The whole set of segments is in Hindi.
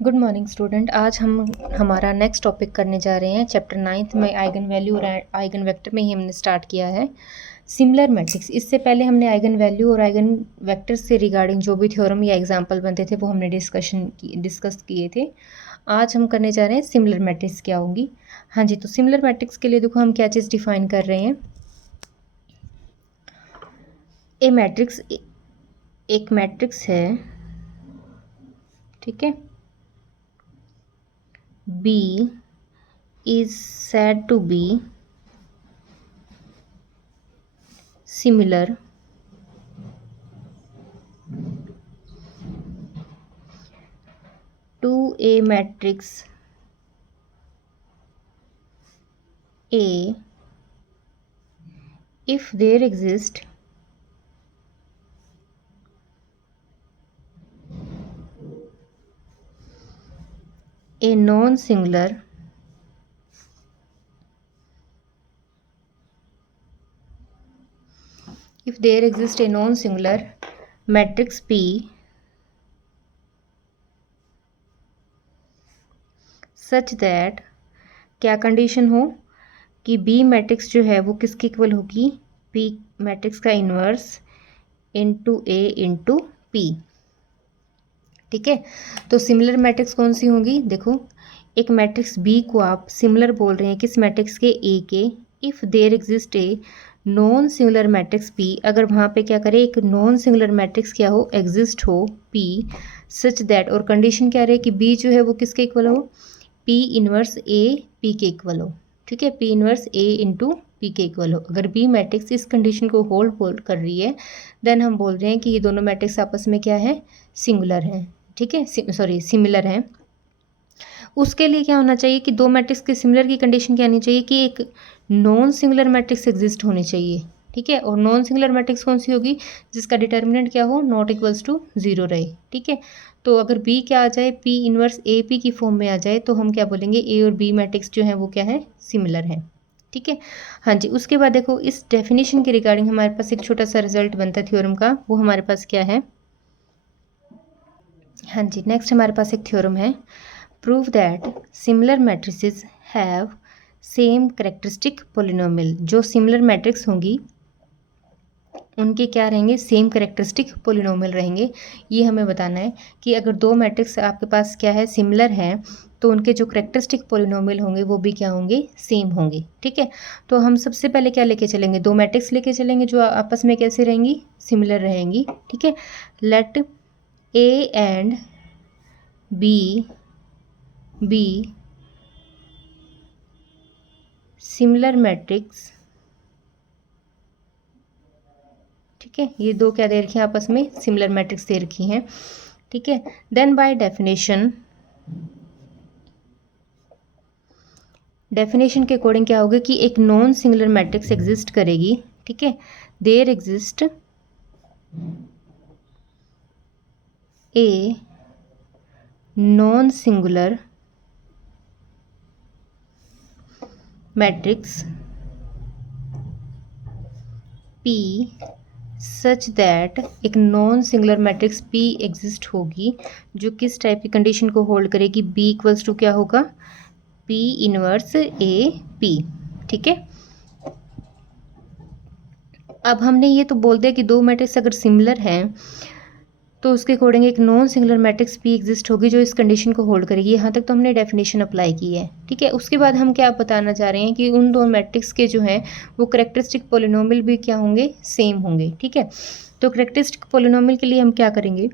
Good morning student. आज हम हमारा नेक्स्ट टॉपिक करने जा रहे हैं चैप्टर 9 में आइगन वैल्यू और आइगन वेक्टर में ही हमने स्टार्ट किया है सिमिलर मैट्रिक्स। इससे पहले हमने आइगन वैल्यू और आइगन वेक्टर से रिगार्डिंग जो भी थ्योरम या एग्जांपल बनते थे वो हमने डिस्कस किए थे। आज हम करने जा रहे हैं सिमिलर मैट्रिक्स क्या होंगी। हाँ जी, तो सिमिलर मैट्रिक्स के लिए देखो हम क्या चीज़ डिफाइन कर रहे हैं। ए मैट्रिक्स एक मैट्रिक्स है, ठीक है। B is said to be similar to a matrix A if there exists a non-singular matrix P such that क्या कंडीशन हो कि B मैट्रिक्स जो है वो किसके इक्वल होगी, P मैट्रिक्स का inverse into A into P, ठीक है। तो सिमिलर मैट्रिक्स कौन सी होंगी, देखो एक मैट्रिक्स B को आप सिमिलर बोल रहे हैं किस मैट्रिक्स के, A के। If there exist a non singular matrix P, अगर वहाँ पे क्या करे एक नॉन सिंगुलर मैट्रिक्स क्या हो, एग्जिस्ट हो P, सच दैट, और कंडीशन क्या रहे कि B जो है वो किसके इक्वल हो, P इनवर्स A P के इक्वल हो, ठीक है। P inverse A into P के इक्वल हो। अगर B मैट्रिक्स इस कंडीशन को होल्ड कर रही है देन हम बोल रहे हैं कि ये दोनों मैट्रिक्स आपस में क्या है, सिंगुलर हैं, ठीक है, सॉरी सिमिलर हैं। उसके लिए क्या होना चाहिए कि दो मैट्रिक्स के सिमिलर की कंडीशन क्या होनी चाहिए कि एक नॉन सिंगुलर मैट्रिक्स एग्जिस्ट होनी चाहिए, ठीक है। और नॉन सिंगुलर मैट्रिक्स कौन सी होगी, जिसका डिटर्मिनेंट क्या हो, नॉट इक्वल्स टू 0 रहे, ठीक है। तो अगर B क्या आ जाए, P इनवर्स ए पी की फॉर्म में आ जाए तो हम क्या बोलेंगे, A और B मैट्रिक्स जो है वो क्या है, सिमिलर है, ठीक है। हाँ जी, उसके बाद देखो इस डेफिनेशन के रिगार्डिंग हमारे पास एक छोटा सा रिजल्ट बनता है थ्योरम का, वो हमारे पास क्या है। हाँ जी, नेक्स्ट हमारे पास एक थ्योरम है, prove that similar matrices have same characteristic polynomial. जो सिमिलर मैट्रिक्स होंगी उनके क्या रहेंगे, सेम करेक्टरिस्टिक पोलिनोमियल रहेंगे। ये हमें बताना है कि अगर दो मैट्रिक्स आपके पास क्या है, सिमिलर हैं, तो उनके जो करेक्टरिस्टिक पोलिनोमियल होंगे वो भी क्या होंगे, सेम होंगे, ठीक है। तो हम सबसे पहले क्या लेके चलेंगे, दो मैट्रिक्स लेके चलेंगे जो आपस में कैसे रहेंगी, सिमिलर रहेंगी, ठीक है। Let A and B similar matrix, ठीक है। ये दो क्या दे रखी हैं, आपस में सिमिलर मैट्रिक्स दे रखी हैं, ठीक है। देन बाय डेफिनेशन के अकॉर्डिंग क्या होगा कि एक नॉन सिंगुलर मैट्रिक्स एग्जिस्ट करेगी, ठीक है। There exist a non singular matrix P such that, एक non singular matrix P exist होगी जो किस टाइप की कंडीशन को होल्ड करेगी, B इक्वल्स टू क्या होगा, P इनवर्स A P, ठीक है। अब हमने ये तो बोल दिया कि दो मैट्रिक्स अगर सिमिलर हैं तो उसके अकॉर्डिंग एक non singular matrix P exist होगी जो इस कंडीशन को होल्ड करेगी। यहाँ तक तो हमने डेफिनेशन अप्लाई की है, ठीक है। उसके बाद हम क्या बताना चाह रहे हैं कि उन दो मैट्रिक्स के जो हैं वो करेक्टरिस्टिक पोलिनोमियल भी क्या होंगे, सेम होंगे, ठीक है। तो करेक्टरिस्टिक पोलिनोमियल के लिए हम क्या करेंगे,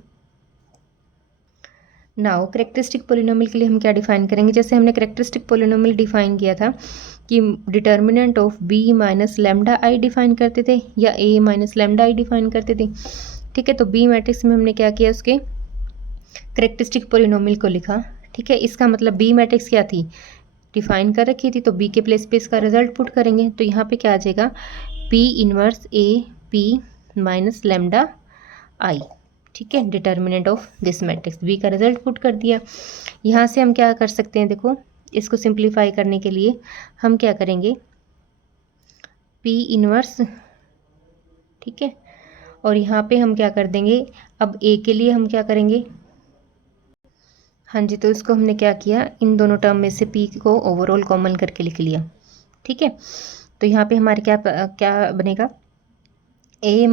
नाउ करेक्टरिस्टिक पोलिनोमियल के लिए हम क्या डिफाइन करेंगे, जैसे हमने करेक्टरिस्टिक पोलिनोमियल डिफाइन किया था कि determinant of B minus lambda I define करते थे या A minus lambda I define करते थे, ठीक है। तो B मैट्रिक्स में हमने क्या किया, उसके करेक्टरिस्टिक पोलिनोमियल को लिखा, ठीक है। इसका मतलब B मैट्रिक्स क्या थी, डिफाइन कर रखी थी, तो B के प्लेस पे इसका रिजल्ट पुट करेंगे तो यहाँ पे क्या आ जाएगा, P inverse A P minus lambda I, ठीक है। Determinant of this matrix, B का रिजल्ट पुट कर दिया। यहाँ से हम क्या कर सकते हैं, देखो इसको सिंप्लीफाई करने के लिए हम क्या करेंगे, P इनवर्स, ठीक है। और यहाँ पे हम क्या कर देंगे, अब A के लिए हम क्या करेंगे, हाँ जी, तो इसको हमने क्या किया, इन दोनों टर्म में से पी को ओवरऑल कॉमन करके लिख लिया। ठीक है, तो यहाँ पे हमारे क्या क्या बनेगा, ए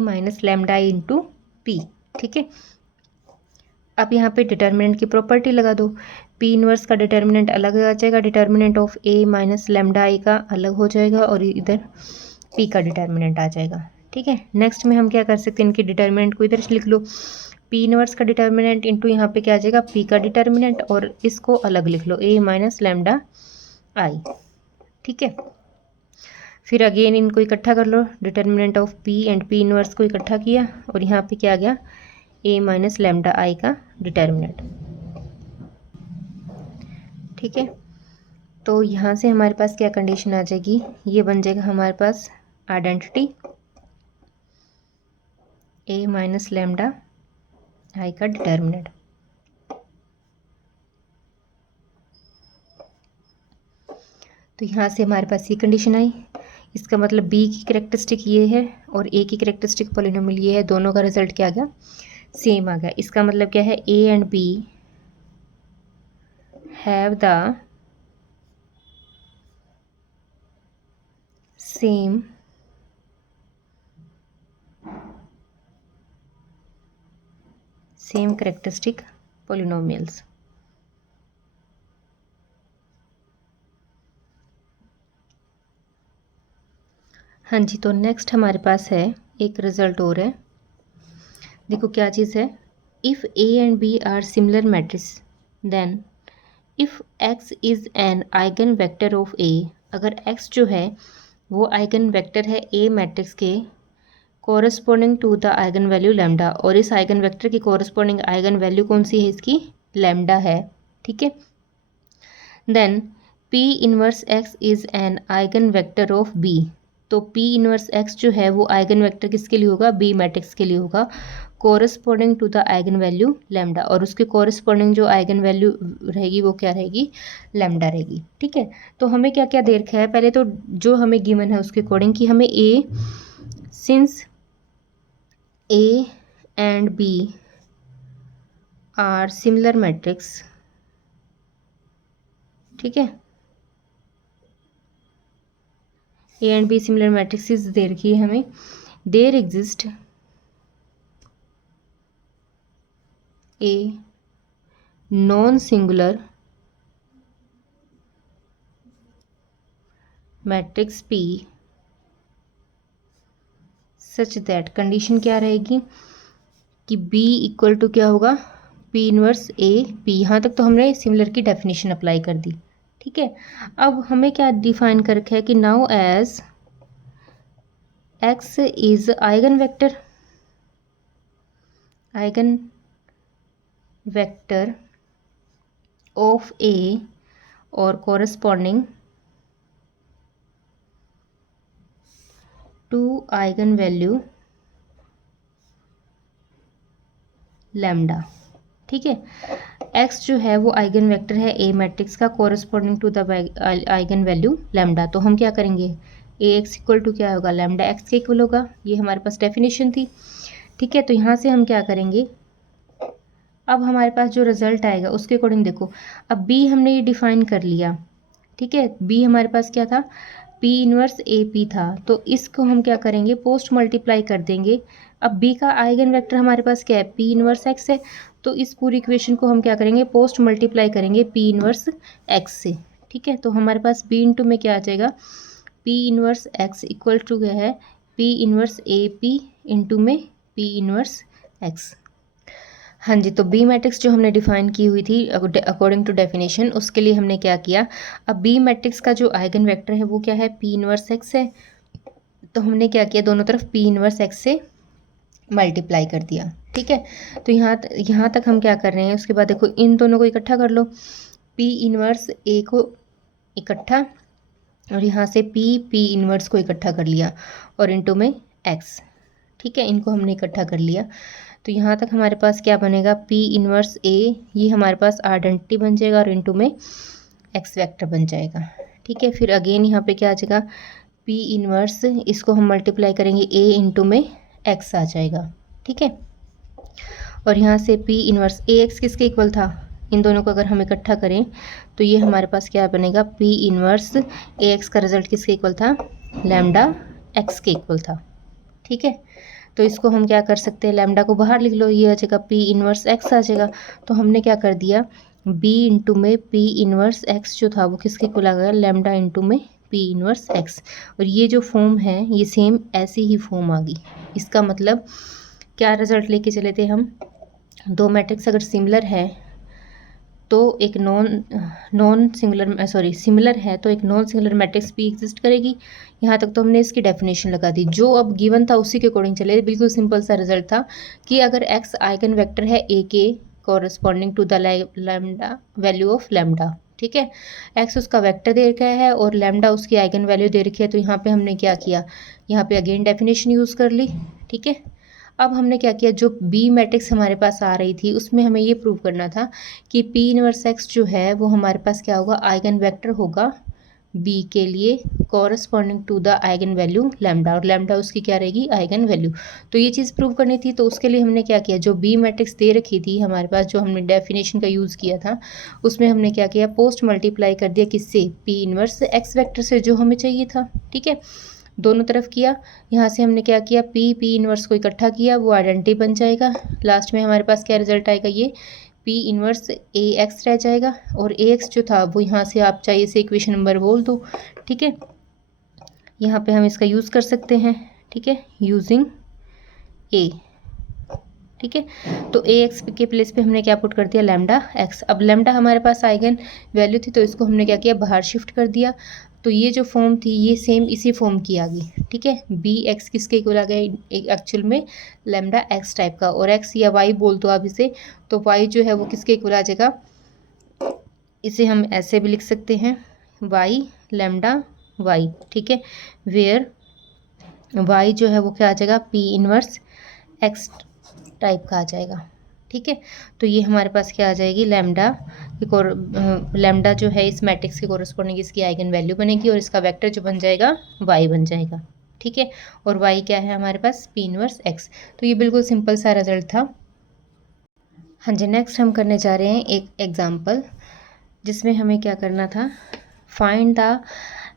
माइनस लैम्डा इंटू पी। ठीक है, अब यहाँ पे डिटर्मिनेंट की प्रॉपर्टी लगा दो, पी इनवर्स का डिटर्मिनेंट अलग आ जाएगा, determinant of A minus lambda I का अलग हो जाएगा, और इधर पी का डिटर्मिनेंट आ जाएगा। ठीक है, नेक्स्ट में हम क्या कर सकते हैं, इनके डिटर्मिनेंट को इधर से लिख लो, पी इनवर्स का डिटर्मिनेंट इंटू यहाँ पे क्या आ जाएगा, पी का डिटर्मिनेंट, और इसको अलग लिख लो, ए माइनस लैम्डा आई। ठीक है, फिर अगेन इनको इकट्ठा कर लो, determinant of P and P inverse को इकट्ठा किया, और यहाँ पे क्या आ गया, ए माइनस लैम्डा आई का डिटर्मिनेंट। ठीक है, तो यहाँ से हमारे पास क्या कंडीशन आ जाएगी, ये बन जाएगा हमारे पास identity A minus lambda I का डिटर्मिनेंट। तो यहाँ से हमारे पास ये कंडीशन आई, इसका मतलब बी की करेक्टरिस्टिक ये है और ए की करेक्टरिस्टिक पॉलिनोमियल ये है, दोनों का रिजल्ट क्या आ गया, सेम आ गया। इसका मतलब क्या है, A and B have the same characteristic polynomials. हाँ जी, तो नेक्स्ट हमारे पास है एक रिजल्ट और है, देखो क्या चीज़ है, if A and B are similar matrix then if X is an eigenvector of A, अगर एक्स जो है वो आइगन वेक्टर है ए मैट्रिक्स के corresponding to the eigen value lambda, और इस आइगन वेक्टर की कॉरस्पॉन्डिंग आइगन वैल्यू कौन सी है, इसकी लैम्डा है। ठीक है, then P inverse X is an eigenvector of B, तो पी इनवर्स एक्स जो है वो आइगन वेक्टर किसके लिए होगा, बी मैट्रिक्स के लिए होगा, corresponding to the eigen value lambda, और उसके कॉरस्पॉन्डिंग जो आइगन वैल्यू रहेगी वो क्या रहेगी, लैम्डा रहेगी। ठीक है, तो हमें क्या क्या दे रखा है, पहले तो जो हमें गिवन है उसके अकॉर्डिंग कि हमें A, since A and B are similar matrix, ठीक है, A and B similar matrices दे रखी है हमें, there exist a non singular matrix P such that, condition क्या रहेगी कि बी इक्वल टू क्या होगा, पी इनवर्स ए पी। यहाँ तक तो हमने सिमिलर की डेफिनेशन अप्लाई कर दी। ठीक है, अब हमें क्या डिफाइन कर रखा है कि now as X is eigenvector of A और corresponding to eigen value lambda. ठीक है, एक्स जो है वो आइगन वेक्टर है ए मैट्रिक्स का, corresponding to the eigen value lambda, तो हम क्या करेंगे, ए एक्स इक्वल टू क्या होगा, लैम्डा एक्स के इक्वल होगा, ये हमारे पास डेफिनेशन थी। ठीक है, तो यहाँ से हम क्या करेंगे, अब हमारे पास जो रिजल्ट आएगा उसके अकॉर्डिंग देखो, अब बी हमने ये डिफाइन कर लिया। ठीक है, बी हमारे पास क्या था, पी इनवर्स ए पी था, तो इसको हम क्या करेंगे, पोस्ट मल्टीप्लाई कर देंगे। अब बी का आइगन वेक्टर हमारे पास क्या है, पी इनवर्स एक्स है, तो इस पूरी इक्वेशन को हम क्या करेंगे, पोस्ट मल्टीप्लाई करेंगे पी इनवर्स एक्स से। ठीक है, तो हमारे पास बी इंटू में क्या आ जाएगा, P inverse X equal to क्या है, P inverse A P into में पी इनवर्स एक्स। हाँ जी, तो बी मैट्रिक्स जो हमने डिफाइन की हुई थी अकॉर्डिंग टू डेफिनेशन, उसके लिए हमने क्या किया, अब बी मैट्रिक्स का जो आइगन वेक्टर है वो क्या है, पी इनवर्स एक्स है, तो हमने क्या किया, दोनों तरफ पी इनवर्स एक्स से मल्टीप्लाई कर दिया। ठीक है, तो यहाँ तक हम क्या कर रहे हैं, उसके बाद देखो इन दोनों को इकट्ठा कर लो, पी इनवर्स ए को इकट्ठा, और यहाँ से पी इनवर्स को इकट्ठा कर लिया, और इनटू में एक्स। ठीक है, इनको हमने इकट्ठा कर लिया, तो यहाँ तक हमारे पास क्या बनेगा, पी इनवर्स ए, ये हमारे पास आइडेंटिटी बन जाएगा, और इनटू में एक्स वेक्टर बन जाएगा। ठीक है, फिर अगेन यहाँ पे क्या आ जाएगा, पी इनवर्स, इसको हम मल्टीप्लाई करेंगे ए इंटू में एक्स आ जाएगा। ठीक है, और यहाँ से P इनवर्स ए एक्स किसके इक्वल था, इन दोनों को अगर हम इकट्ठा करें तो ये हमारे पास क्या बनेगा, P इनवर्स ए एक्स का रिजल्ट किसके इक्वल था, लैम्डा एक्स के इक्वल था। ठीक है, तो इसको हम क्या कर सकते हैं, लैम्डा को बाहर लिख लो, ये आ जाएगा P इनवर्स एक्स आ जाएगा। तो हमने क्या कर दिया, B इंटू में P इनवर्स एक्स जो था वो किसके इक्वल आ गया, लैम्डा इंटू में P इनवर्स एक्स। और ये जो फॉर्म है ये सेम ऐसी ही फॉर्म आ गई। इसका मतलब क्या रिजल्ट लेके चले थे हम, दो मैट्रिक्स अगर सिमिलर है तो एक सिमिलर है तो एक नॉन सिंगुलर मैट्रिक्स भी एग्जिस्ट करेगी। यहाँ तक तो हमने इसकी डेफिनेशन लगा दी, जो अब गिवन था उसी के अकॉर्डिंग चले। बिल्कुल सिंपल सा रिजल्ट था कि अगर एक्स आइगन वेक्टर है ए के corresponding to the lambda value of lambda, ठीक है, एक्स उसका वेक्टर दे रखा है और लैम्डा उसकी आइगन वैल्यू दे रखी है। तो यहाँ पे हमने क्या किया, यहाँ पे अगेन डेफिनेशन यूज़ कर ली। ठीक है, अब हमने क्या किया, जो बी मैट्रिक्स हमारे पास आ रही थी उसमें हमें ये प्रूव करना था कि पी इनवर्स एक्स जो है वो हमारे पास क्या होगा, आइगन वेक्टर होगा बी के लिए corresponding to the eigen value lambda, और लैम्डा उसकी क्या रहेगी, आइगन वैल्यू। तो ये चीज़ प्रूव करनी थी, तो उसके लिए हमने क्या किया, जो बी मैट्रिक्स दे रखी थी हमारे पास, जो हमने डेफिनेशन का यूज़ किया था, उसमें हमने क्या किया, पोस्ट मल्टीप्लाई कर दिया किससे, पी इनवर्स एक्स वेक्टर से, जो हमें चाहिए था। ठीक है, दोनों तरफ किया। यहाँ से हमने क्या किया, पी इनवर्स को इकट्ठा किया, वो आइडेंटिटी बन जाएगा। लास्ट में हमारे पास क्या रिजल्ट आएगा, ये पी इनवर्स ए एक्स रह जाएगा, और ए एक्स जो था वो यहाँ से आप चाहे इसे इक्वेशन नंबर बोल दो। ठीक है, यहाँ पे हम इसका यूज़ कर सकते हैं। ठीक है, यूजिंग ए। ठीक है, तो ए एक्स के प्लेस पे हमने क्या पुट कर दिया, लैम्डा एक्स। अब लैम्डा हमारे पास आइगन वैल्यू थी तो इसको हमने क्या किया, बाहर शिफ्ट कर दिया। तो ये जो फॉर्म थी ये सेम इसी फॉर्म की आ गई। ठीक है, बी एक्स किसके इक्वल आ गया, एक्चुअल में लैम्डा एक्स टाइप का, और एक्स या वाई बोल दो आप इसे, तो वाई जो है वो किसके इक्वल आ जाएगा, इसे हम ऐसे भी लिख सकते हैं, वाई लैम्डा वाई। ठीक है, वेयर वाई जो है वो क्या आ जाएगा, पी इनवर्स एक्स टाइप का आ जाएगा। ठीक है, तो ये हमारे पास क्या आ जाएगी, लैम्डा लैम्डा जो है इस मैट्रिक्स के कोरस्पॉन्डिंग इसकी आइगन वैल्यू बनेगी, और इसका वेक्टर जो बन जाएगा वाई बन जाएगा। ठीक है, और वाई क्या है हमारे पास, पी इनवर्स एक्स। तो ये बिल्कुल सिंपल सा रिजल्ट था। हाँ जी, नेक्स्ट हम करने जा रहे हैं एक एग्जाम्पल, जिसमें हमें क्या करना था, find the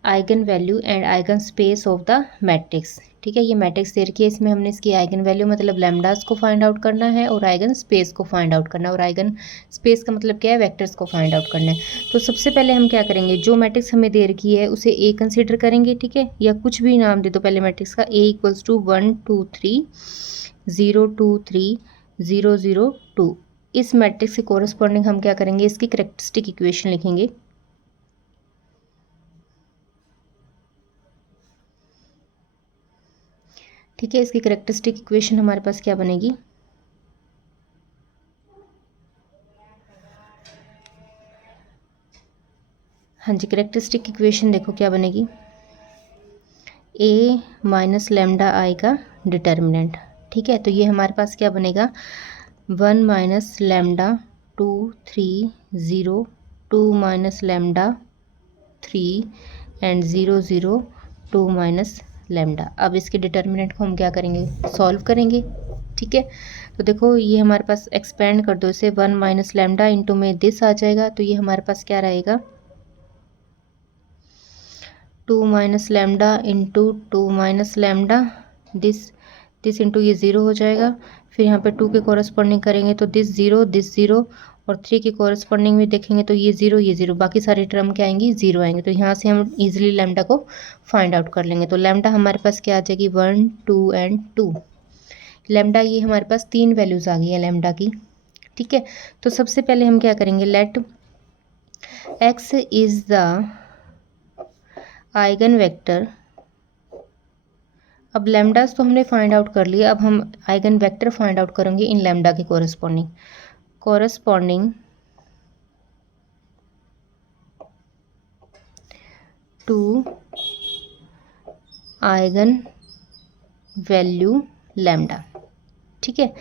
eigen value and eigen space of the matrix. ठीक है, ये मैट्रिक्स दे रखी है, इसमें हमने इसकी आइगन वैल्यू मतलब लैम्डास को फाइंड आउट करना है, और आइगन स्पेस को फाइंड आउट करना है, और आइगन स्पेस का मतलब क्या है, वेक्टर्स को फाइंड आउट करना है। तो सबसे पहले हम क्या करेंगे, जो मैट्रिक्स हमें दे रखी है उसे ए कंसिडर करेंगे। ठीक है, या कुछ भी नाम दे दो पहले मैट्रिक्स का, ए इक्वल्स टू 1 2 3 0 2 3 0 0 2। इस मैट्रिक्स के कोरस्पॉन्डिंग हम क्या करेंगे, इसकी कैरेक्टरिस्टिक इक्वेशन लिखेंगे। ठीक है, इसकी कैरेक्टरिस्टिक इक्वेशन हमारे पास क्या बनेगी, हाँ जी, कैरेक्टरिस्टिक इक्वेशन देखो क्या बनेगी, ए माइनस लैम्डा आई का डिटर्मिनेंट। ठीक है, तो ये हमारे पास क्या बनेगा, 1 minus lambda 2 3 0 2 minus lambda 3 and 0 0 2 minus lambda. अब इसके डिटर्मिनेंट को हम क्या करेंगे, सॉल्व करेंगे। ठीक है, तो देखो ये हमारे पास एक्सपेंड कर दो इसे, 1 माइनस लैम्डा इंटू में दिस आ जाएगा, तो ये हमारे पास क्या रहेगा, 2 minus lambda into 2 minus lambda, this into ये 0 हो जाएगा। फिर यहाँ पे 2 के कॉरस्पॉन्डिंग करेंगे तो दिस 0 और 3 के कॉरस्पॉन्डिंग में देखेंगे तो ये 0 बाकी सारी टर्म क्या आएंगी, 0 आएंगे। तो यहाँ से हम इजीली लैम्डा को फाइंड आउट कर लेंगे। तो लैम्डा हमारे पास क्या आ जाएगी, 1 2 एंड 2। लैम्डा ये हमारे पास 3 वैल्यूज़ आ गई है लैम्डा की। ठीक है, तो सबसे पहले हम क्या करेंगे, let X is the eigen vector. अब लैम्डास तो हमने फाइंड आउट कर लिया, अब हम आइगन वेक्टर फाइंड आउट करेंगे इन लैम्डा के corresponding to eigen value lambda. ठीक है,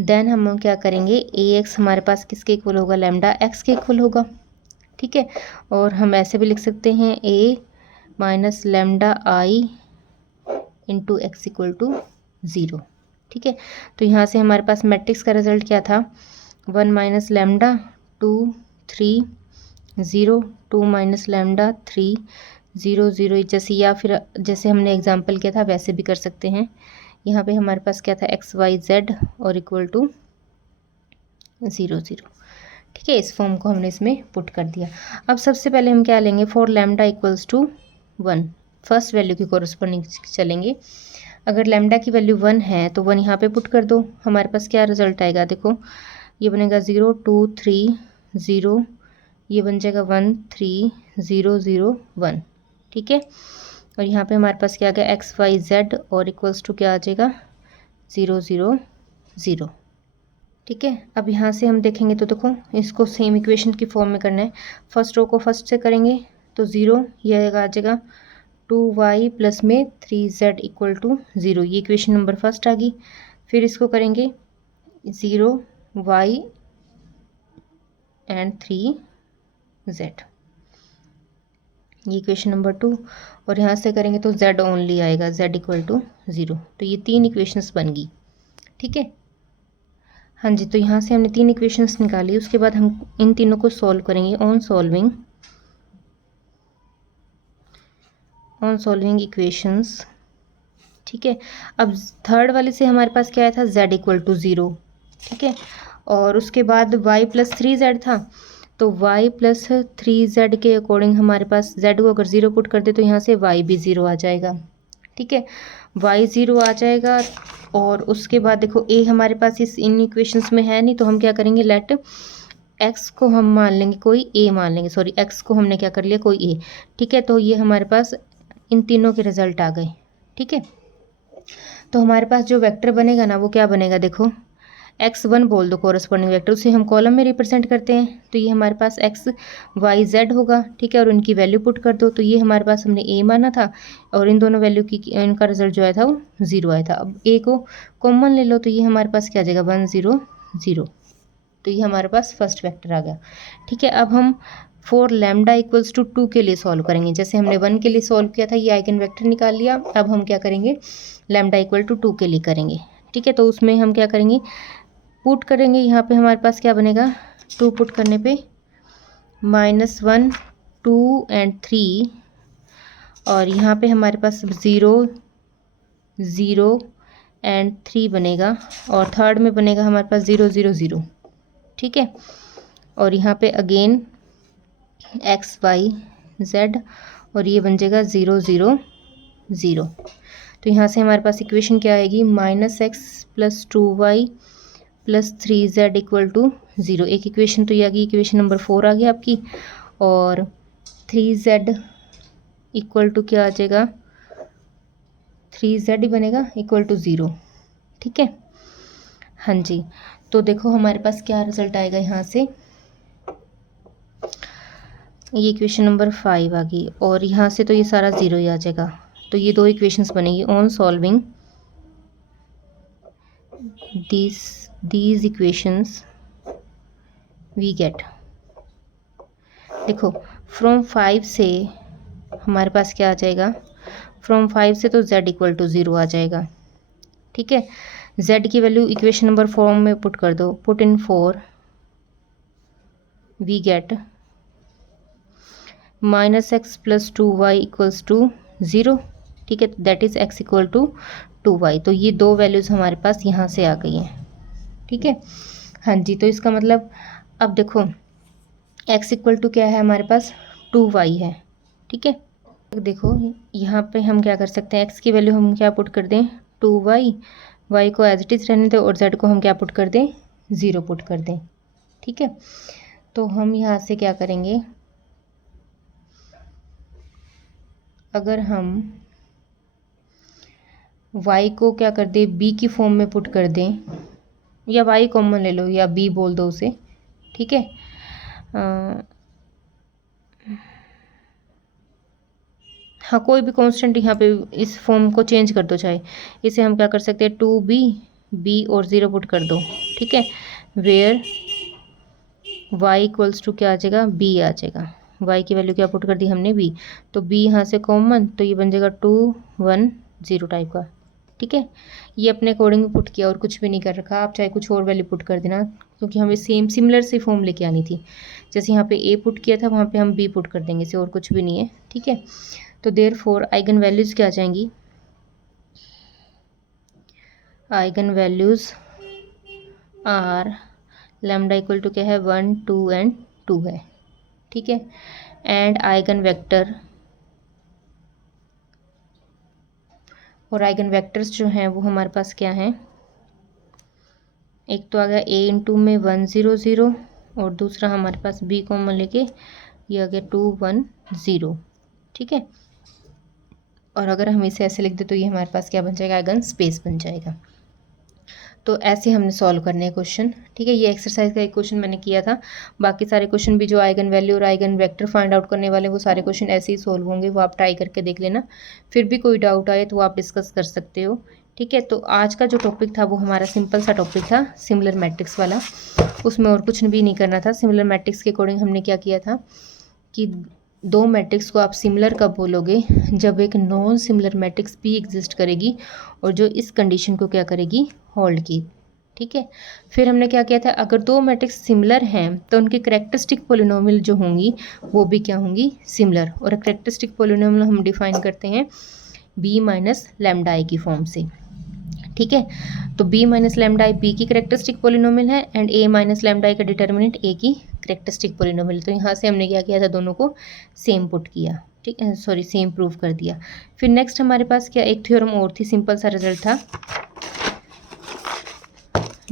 देन हम क्या करेंगे, ए एक्स हमारे पास किसके इक्वल होगा, लैम्डा एक्स के इक्वल होगा। ठीक है, और हम ऐसे भी लिख सकते हैं, A minus lambda I into X equal to 0। ठीक है, तो यहाँ से हमारे पास मैट्रिक्स का रिजल्ट क्या था, 1 माइनस लैम्डा 2 3 0 2 माइनस लैम्डा 3 0 0, जैसे या फिर जैसे हमने एग्जाम्पल किया था वैसे भी कर सकते हैं। यहाँ पे हमारे पास क्या था, एक्स वाई जेड और इक्वल टू 0 0। ठीक है, इस फॉर्म को हमने इसमें पुट कर दिया। अब सबसे पहले हम क्या लेंगे, for lambda equals to 1 first value की कोरस्पॉन्डिंग चलेंगे। अगर लैम्डा की वैल्यू 1 है तो 1 यहाँ पे पुट कर दो, हमारे पास क्या रिजल्ट आएगा, देखो ये बनेगा 0 2 3 0, ये बन जाएगा 1 3 0 0 1। ठीक है, और यहाँ पे हमारे पास क्या आ गया, एक्स वाई जेड और इक्वल्स टू क्या आ जाएगा 0 0 0। ठीक है, अब यहाँ से हम देखेंगे तो देखो इसको सेम इक्वेशन की फॉर्म में करना है। फर्स्ट रो को फर्स्ट से करेंगे तो 0, यह आ जाएगा 2y प्लस में 3z इक्वल टू 0, ये इक्वेशन नंबर फर्स्ट आ गई। फिर इसको करेंगे 0 y एंड 3z, ये इक्वेशन नंबर 2, और यहाँ से करेंगे तो z ओनली आएगा, z इक्वल टू 0। तो ये 3 इक्वेशंस बन गई। ठीक है, हाँ जी, तो यहाँ से हमने 3 इक्वेशंस निकाली। उसके बाद हम इन तीनों को सॉल्व करेंगे ऑन सॉल्विंग इक्वेशंस। ठीक है, अब थर्ड वाले से हमारे पास क्या आया था, z इक्वल टू 0। ठीक है, और उसके बाद y प्लस 3z था, तो y प्लस 3z के अकॉर्डिंग हमारे पास z को अगर 0 पुट कर दे तो यहाँ से y भी 0 आ जाएगा। ठीक है, y 0 आ जाएगा। और उसके बाद देखो a हमारे पास इन इक्वेशंस में है नहीं, तो हम क्या करेंगे, लेट x को हम मान लेंगे कोई a मान लेंगे, सॉरी x को हमने क्या कर लिया, कोई a। ठीक है, तो ये हमारे पास इन तीनों के रिजल्ट आ गए। ठीक है, तो हमारे पास जो वेक्टर बनेगा ना वो क्या बनेगा, देखो x1 बोल दो कोरस्पॉन्डिंग वेक्टर, उसे हम कॉलम में रिप्रेजेंट करते हैं, तो ये हमारे पास x y z होगा। ठीक है, और उनकी वैल्यू पुट कर दो, तो ये हमारे पास हमने a माना था और इन दोनों वैल्यू की इनका रिजल्ट जो आया था वो 0 आया था। अब a को कॉमन ले लो तो ये हमारे पास क्या आ जाएगा, 1 0 0, तो ये हमारे पास फर्स्ट वेक्टर आ गया। ठीक है, अब हम फॉर लैम्डा इक्वल्स टू 2 के लिए सॉल्व करेंगे। जैसे हमने 1 के लिए सॉल्व किया था, ये आइगन वेक्टर निकाल लिया, अब हम क्या करेंगे, लैम्डा इक्वल टू 2 के लिए करेंगे। ठीक है, तो उसमें हम क्या करेंगे, पुट करेंगे। यहाँ पे हमारे पास क्या बनेगा, 2 पुट करने पे -1 2 एंड 3, और यहाँ पे हमारे पास 0 0 एंड 3 बनेगा, और थर्ड में बनेगा हमारे पास 0 0 0। ठीक है, और यहाँ पे अगेन एक्स वाई जेड, और ये बन जाएगा 0 0 0। तो यहाँ से हमारे पास इक्वेशन क्या आएगी, -x plus 2y plus 3z equal to 0। एक इक्वेशन तो ये आ गई, इक्वेशन नंबर 4 आ गई आपकी, और 3z इक्वल टू क्या आ जाएगा, 3z ही बनेगा इक्वल टू 0। ठीक है, हाँ जी, तो देखो हमारे पास क्या रिजल्ट आएगा, यहाँ से ये इक्वेशन नंबर 5 आ गई, और यहाँ से तो ये सारा 0 ही आ जाएगा। तो ये 2 इक्वेशंस बनेगी on solving these equations we get, देखो फ्रॉम 5 से हमारे पास क्या आ जाएगा, फ्रॉम 5 से तो z इक्वल टू 0 आ जाएगा। ठीक है, z की वैल्यू इक्वेशन नंबर 4 में पुट कर दो, put in 4 we get -x plus 2y equals to 0। ठीक है, that is x equal to 2y। तो ये 2 वैल्यूज़ हमारे पास यहाँ से आ गई हैं। ठीक है, हाँ जी, तो इसका मतलब अब देखो x इक्वल टू क्या है हमारे पास, 2y है। ठीक है, देखो यहाँ पे हम क्या कर सकते हैं, x की वैल्यू हम क्या पुट कर दें, 2y, y को एज इट इज़ रहने दें, और z को हम क्या पुट कर दें, 0 पुट कर दें। ठीक है, तो हम यहाँ से क्या करेंगे, अगर हम y को क्या कर दें, b की फॉर्म में पुट कर दें, या y कॉमन ले लो या b बोल दो उसे। ठीक है, हाँ कोई भी कांस्टेंट यहाँ पे इस फॉर्म को चेंज कर दो, चाहे इसे हम क्या कर सकते हैं, 2b b और 0 पुट कर दो। ठीक है, वेयर y इक्वल्स टू क्या आ जाएगा, b आ जाएगा। y की वैल्यू क्या पुट कर दी हमने, b, तो b यहाँ से कॉमन, तो ये बन जाएगा 2 1 0 टाइप का। ठीक है, ये अपने अकॉर्डिंग पुट किया और कुछ भी नहीं कर रखा। आप चाहे कुछ और वैल्यू पुट कर देना, क्योंकि हमें सिमिलर सी फॉर्म लेके आनी थी। जैसे यहाँ पे ए पुट किया था, वहाँ पे हम बी पुट कर देंगे, इसे और कुछ भी नहीं है। ठीक है, तो देयरफॉर आइगन वैल्यूज़ क्या आ जाएंगी, eigen values are lambda equal to क्या है 1 2 एंड 2 है। ठीक है, एंड आइगन वेक्टर और आइगन वेक्टर्स जो हैं वो हमारे पास क्या हैं, एक तो आ गया a इंटू में 1 0 0 और दूसरा हमारे पास b कॉमन लेके ये आ गया 2 1 0। ठीक है, और अगर हम इसे ऐसे लिख दे तो ये हमारे पास क्या बन जाएगा, आइगन स्पेस बन जाएगा। तो ऐसे हमने सॉल्व करने हैं क्वेश्चन। ठीक है, ये एक्सरसाइज का एक क्वेश्चन मैंने किया था। बाकी सारे क्वेश्चन भी जो आइगन वैल्यू और आइगन वेक्टर फाइंड आउट करने वाले वो सारे क्वेश्चन ऐसे ही सॉल्व होंगे, वो आप ट्राई करके देख लेना। फिर भी कोई डाउट आए तो आप डिस्कस कर सकते हो। ठीक है, तो आज का जो टॉपिक था वो हमारा सिंपल सा टॉपिक था, सिमिलर मैट्रिक्स वाला। उसमें और कुछ भी नहीं करना था। सिमिलर मैट्रिक्स के अकॉर्डिंग हमने क्या किया था कि दो मैट्रिक्स को आप सिमिलर कब बोलोगे, जब एक नॉन सिमिलर मैट्रिक्स भी एग्जिस्ट करेगी और जो इस कंडीशन को क्या करेगी, होल्ड की। ठीक है, फिर हमने क्या किया था, अगर दो मैट्रिक्स सिमिलर हैं तो उनकी करेक्टरिस्टिक पोलिनोमियल जो होंगी वो भी क्या होंगी, सिमिलर। और करेक्टरिस्टिक पोलिनोमियल हम डिफाइन करते हैं b माइनस लैम्डा आई की फॉर्म से। ठीक है, तो b माइनस लैम्डा आई बी की करेक्टरिस्टिक पोलिनोमियल है and a minus lambda I का डिटर्मिनेंट a की करेक्टरिस्टिक पोलिनोमियल। तो यहाँ से हमने क्या किया था, दोनों को सेम पुट किया। ठीक है, सॉरी सेम प्रूव कर दिया। फिर नेक्स्ट हमारे पास क्या एक थ्योरम और थी, सिंपल सा रिजल्ट था।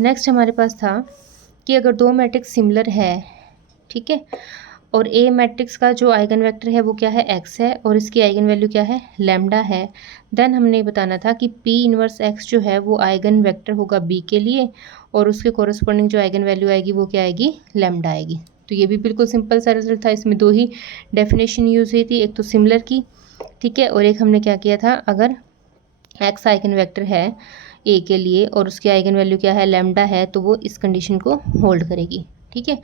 नेक्स्ट हमारे पास था कि अगर दो मैट्रिक्स सिमिलर है, ठीक है, और ए मैट्रिक्स का जो आइगन वेक्टर है वो क्या है, एक्स है, और इसकी आइगन वैल्यू क्या है, लैम्डा है। देन हमने बताना था कि पी इनवर्स एक्स जो है वो आइगन वेक्टर होगा बी के लिए और उसके कॉरस्पॉन्डिंग जो आइगन वैल्यू आएगी वो क्या आएगी, लैम्डा आएगी। तो ये भी बिल्कुल सिंपल सा रिजल्ट था। इसमें दो ही डेफिनेशन यूज़ हुई थी, एक तो सिमिलर की, ठीक है, और एक हमने क्या किया था, अगर एक्स आइगन वेक्टर है ए के लिए और उसकी आइगन वैल्यू क्या है, लैम्डा है, तो वो इस कंडीशन को होल्ड करेगी। ठीक है,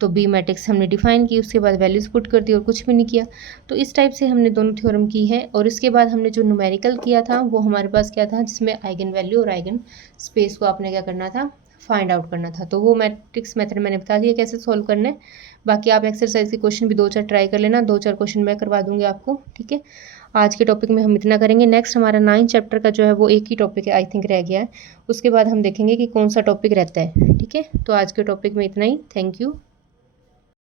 तो बी मैट्रिक्स हमने डिफाइन की, उसके बाद वैल्यूज पुट कर दी और कुछ भी नहीं किया। तो इस टाइप से हमने दोनों थ्योरम की है। और इसके बाद हमने जो न्यूमेरिकल किया था वो हमारे पास क्या था, जिसमें आइगन वैल्यू और आइगन स्पेस को आपने क्या करना था, फाइंड आउट करना था। तो वो मैट्रिक्स मेथड मैंने बता दिया कैसे सॉल्व करना है। बाकी आप एक्सरसाइज के क्वेश्चन भी 2-4 ट्राई कर लेना, 2-4 क्वेश्चन मैं करवा दूंगी आपको। ठीक है, आज के टॉपिक में हम इतना करेंगे। नेक्स्ट हमारा 9 चैप्टर का जो है वो एक ही टॉपिक है, आई थिंक रह गया है। उसके बाद हम देखेंगे कि कौन सा टॉपिक रहता है। ठीक है, तो आज के टॉपिक में इतना ही। Thank you.